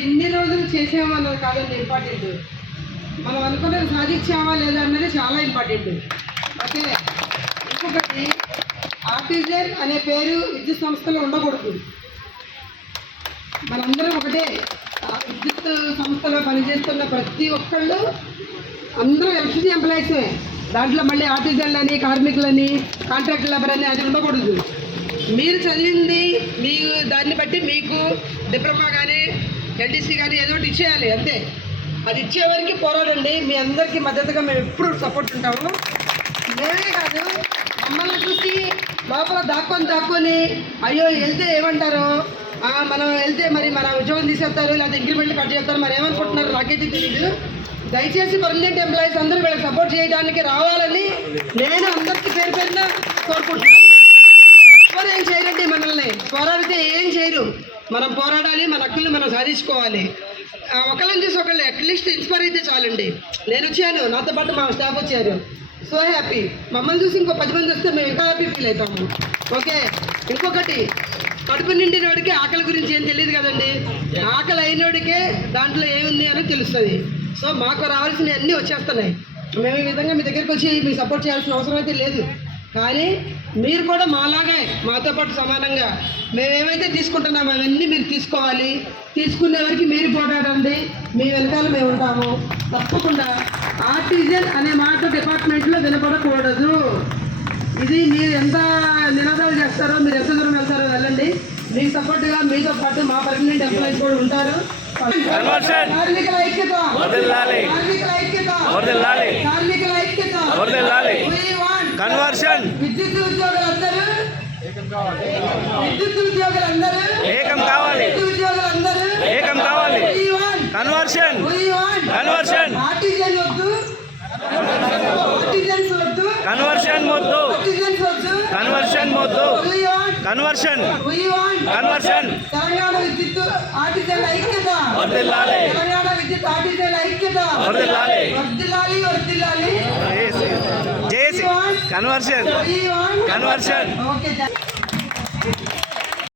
ఇన్ని రోజులు చేసామన్నది కాదండి ఇంపార్టెంట్, మనం అనుకున్నది సాధించామా లేదా అన్నది చాలా ఇంపార్టెంట్. ఓకే, ఇంకొకటి ఆర్టిజన్ అనే పేరు విద్యుత్ సంస్థలో ఉండకూడదు. మనందరం ఒకటే. విద్యుత్ సంస్థలో పనిచేస్తున్న ప్రతి ఒక్కళ్ళు అందరూ ఎలక్ట్రిసిటీ ఎంప్లాయీసే. దాంట్లో మళ్ళీ ఆర్టిజన్లని, కార్మికులని, కాంట్రాక్ట్ లేబర్ అని అది ఉండకూడదు. మీరు చదివింది మీకు దాన్ని బట్టి మీకు డిప్లొమా కానీ ఎల్టీసీ కానీ ఏదో ఒకటి ఇచ్చేయాలి అంతే. అది ఇచ్చేవారికి పోరాడండి. మీ అందరికీ మద్దతుగా మేము ఎప్పుడు సపోర్ట్ ఉంటాము. మేమే కాదు, మమ్మల్ని చూసి లోపల దాక్కొని అయ్యో వెళ్తే ఏమంటారో, మనం వెళ్తే మరి మన ఉద్యోగం తీసేస్తారు, లేకపోతే ఇంక్రిమెంట్లు కట్ చేస్తారు, మరి ఏమనుకుంటున్నారు నాకైతే తెలియదు. దయచేసి పర్మనెంట్ ఎంప్లాయీస్ అందరూ వీళ్ళకి సపోర్ట్ చేయడానికి రావాలని నేను అందరికీ పేరు పేరున కోరుకుంటున్నాను. ఎవరు ఏం చేయరండి, మనల్ని పోరాడితే ఏం చేయరు. మనం పోరాడాలి, మన హక్కులు మనం సాధించుకోవాలి. ఒకళ్ళని చూసి ఒకళ్ళు అట్లీస్ట్ ఇన్స్పైర్ అయితే చాలండి. నేను వచ్చాను, నాతో పాటు మా స్టాఫ్ వచ్చారు, సో హ్యాపీ. మమ్మల్ని చూసి ఇంకో 10 మంది వస్తే మేము ఇంకా హ్యాపీ ఫీల్ అవుతాము. ఓకే, ఇంకొకటి కడుపు నిండినోడికి ఆకలి గురించి ఏం తెలియదు కదండి. ఆకలి అయినోడికే దాంట్లో ఏముంది అని తెలుస్తుంది. సో మాకు రావాల్సినవి అన్నీ వచ్చేస్తున్నాయి. మేము ఈ విధంగా మీ దగ్గరికి వచ్చి మీకు సపోర్ట్ చేయాల్సిన అవసరం అయితే లేదు. కానీ మీరు కూడా మాలాగే మాతో పాటు సమానంగా మేమేమైతే తీసుకుంటున్నామో అవన్నీ మీరు తీసుకోవాలి. తీసుకునే వరకు మీరు పోరాడండి, మీ వెనకాల మేము ఉంటాము. తప్పకుండా ఆర్టిజన్ అనే మాట డిపార్ట్మెంట్లో వినపడకూడదు. ఇది మీరు ఎంత నినాదాలు చేస్తారో, మీరు ఎంత దూరం వెళ్తారో వెళ్ళండి. మీకు సపోర్ట్గా మీతో పాటు మా పర్మనెంట్ ఎంప్లాయీస్ కూడా ఉంటారు. కార్మికుల ఐక్యత, కార్మికుల ఐక్యత, కన్వర్షన్. విద్యుత్ ఉద్యోగులందరూ ఏకం కావాలి, ఏకం కావాలి. కన్వర్షన్, కన్వర్షన్, ఆర్టిజన్ వద్దు, ఆర్టిజన్స్ వద్దు, కన్వర్షన్ వద్దు, కన్వర్షన్ వద్దు, కన్వర్షన్, కన్వర్షన్. తెలంగాణ విద్యుత్ ఆర్టిజన్ ఐక్యత, తెలంగాణ విద్యుత్ ఆర్టిజన్ ఐక్యత, వర్ధిల్లాలి, వర్ధిల్లాలి. Conversion, conversion. ఓకే.